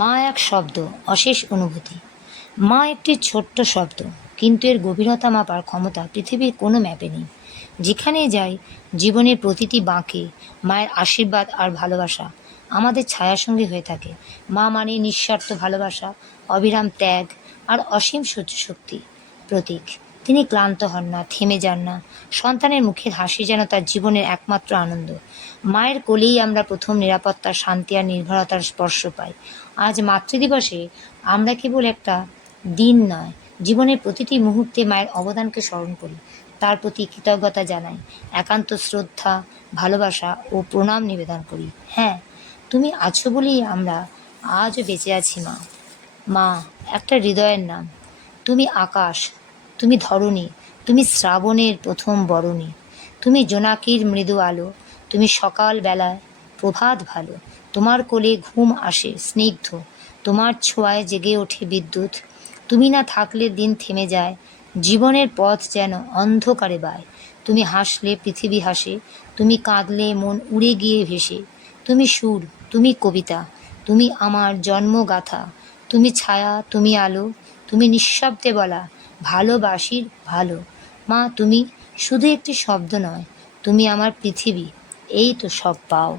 মা এক শব্দ, অশেষ অনুভূতি। মা একটি ছোট্ট শব্দ, কিন্তু এর গভীরতা মাপার ক্ষমতা পৃথিবীর কোনো ম্যাপে নেই। যেখানেই যাই, জীবনের প্রতিটি বাঁকে মায়ের আশীর্বাদ আর ভালোবাসা আমাদের ছায়াসঙ্গী হয়ে থাকে। মা মানে নিঃস্বার্থ ভালোবাসা, অবিরাম ত্যাগ আর অসীম সহ্য শক্তি প্রতীক। তিনি ক্লান্ত হন না, থেমে যান না। সন্তানের মুখের হাসি যেন তার জীবনের একমাত্র আনন্দ। মায়ের কোলেই আমরা প্রথম নিরাপত্তা, শান্তি আর নির্ভরতার স্পর্শ পাই। আজ মাতৃদিবসে আমরা কেবল একটা দিন নয়, জীবনের প্রতিটি মুহূর্তে মায়ের অবদানকে স্মরণ করি, তার প্রতি কৃতজ্ঞতা জানাই, একান্ত শ্রদ্ধা, ভালোবাসা ও প্রণাম নিবেদন করি। হ্যাঁ, তুমি আছো বলেই আমরা আজও বেঁচে আছি মা। মা একটা হৃদয়ের নাম। তুমি আকাশ, তুমি ধরণী, তুমি শ্রাবণের প্রথম বরণী, তুমি জোনাকির মৃদু আলো, তুমি সকালবেলায় প্রভাত ভালো। তোমার কোলে ঘুম আসে স্নিগ্ধ, তোমার ছোঁয়ায় জেগে ওঠে বিদ্যুৎ। তুমি না থাকলে দিন থেমে যায়, জীবনের পথ যেন অন্ধকারে বায়। তুমি হাসলে পৃথিবী হাসে, তুমি কাঁদলে মন উড়ে গিয়ে ভেসে। তুমি সুর, তুমি কবিতা, তুমি আমার জন্মগাথা। তুমি ছায়া, তুমি আলো, তুমি নিঃশব্দে বলা ভালোবাসির ভালো। মা তুমি শুধু একটি শব্দ নয়, তুমি আমার পৃথিবী। এই তো সব পাও।